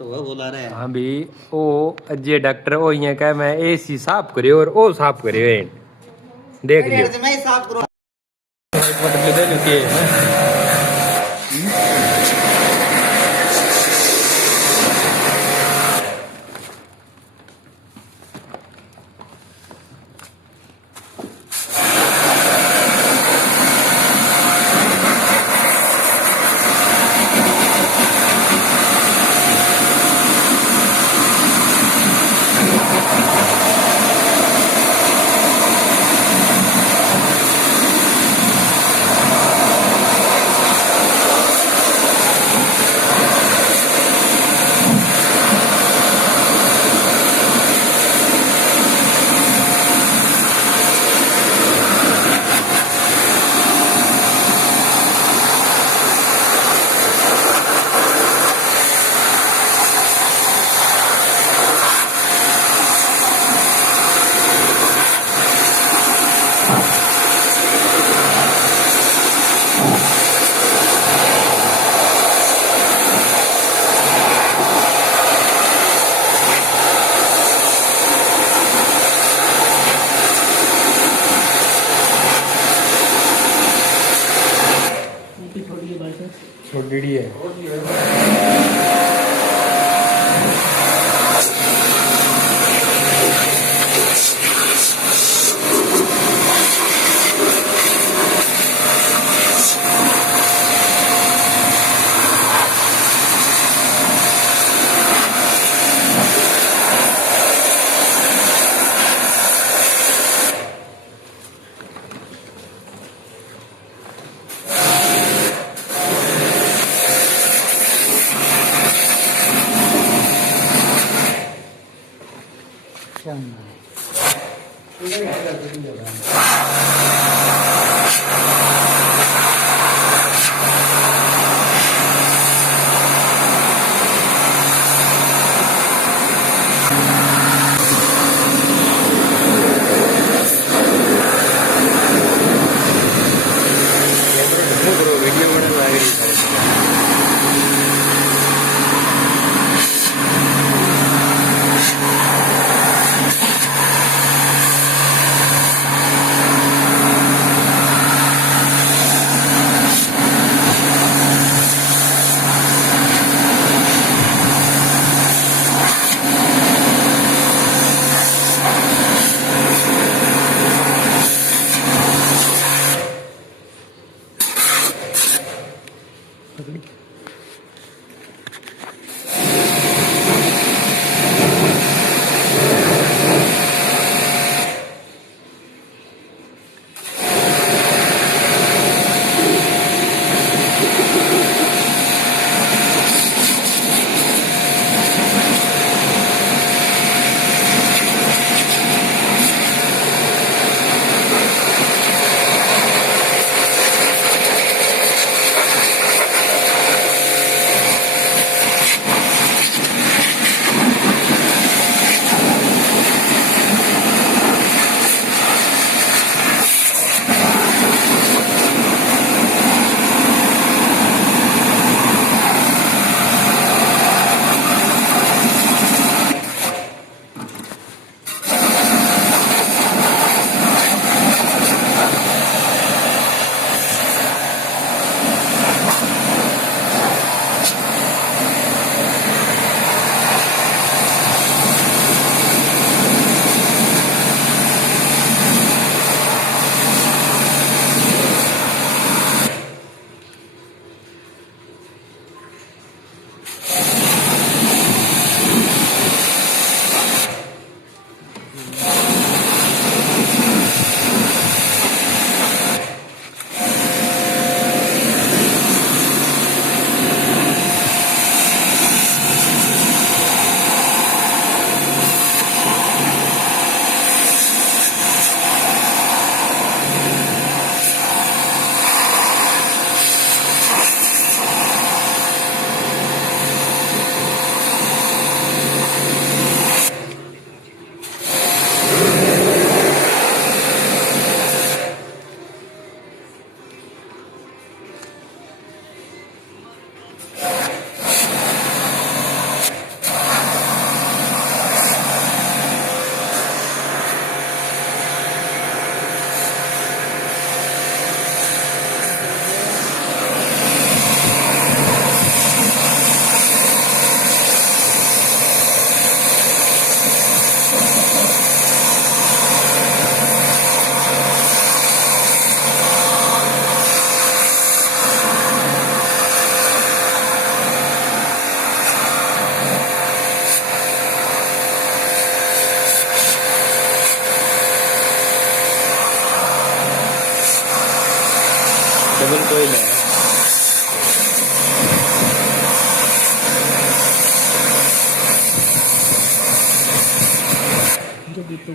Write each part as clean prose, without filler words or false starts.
होगा बोला रहा है। हाँ भी ओ अजय डॉक्टर ओ यहाँ कह मैं एसी साफ करियो और ओ साफ करियो देख लियो अरे मैं साफ करूँ। मतलब दे लो छोटी है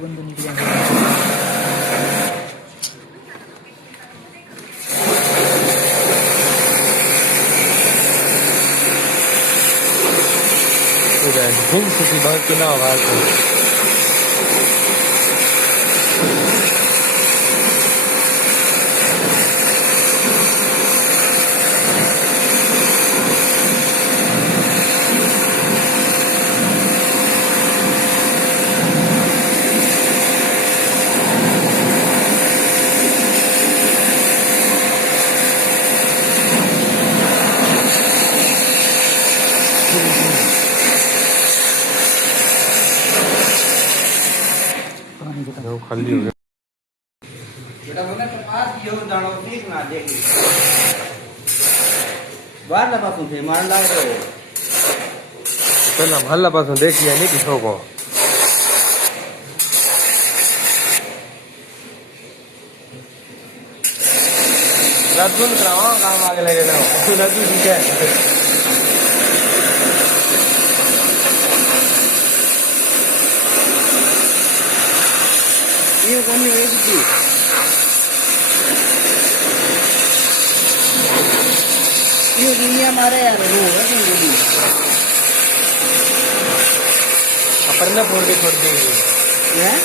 बंद निकले घूम सुखी बहुत ना आवाज खाली हो गया पहला हल्ला पासों देखिए नहीं किसों को रद्दुन करावा काम आगे लगे ना रद्दू ठीक है ये कौन है ये की ये दुनिया मारे यार रो है कि गोली अपरना फोड़ के छोड़ देंगे हैं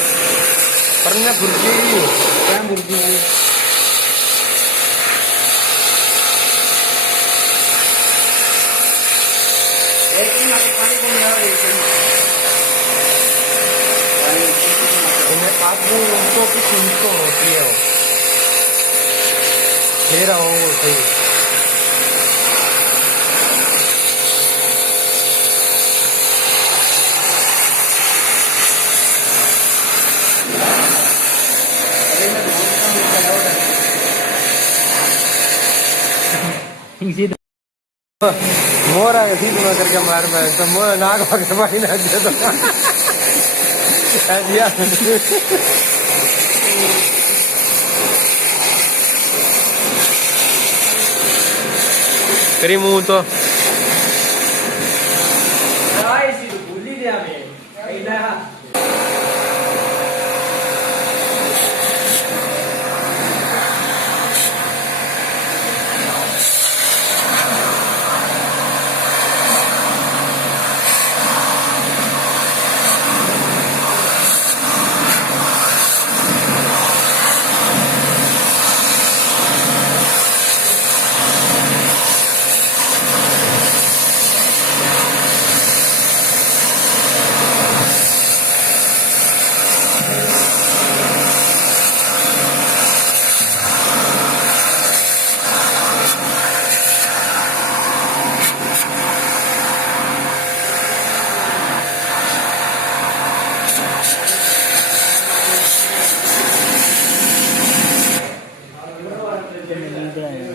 अपरना फुर्जी क्या मुर्गी है एक दिन आप पानी को ले आओ आपको उनको कुछ उनको होती है मेरा हो सही मोर आगे सीध में करके मार में तो मोर नाक पकड़ पाई ना दे तो करी मुंह तो भूली गया मैं है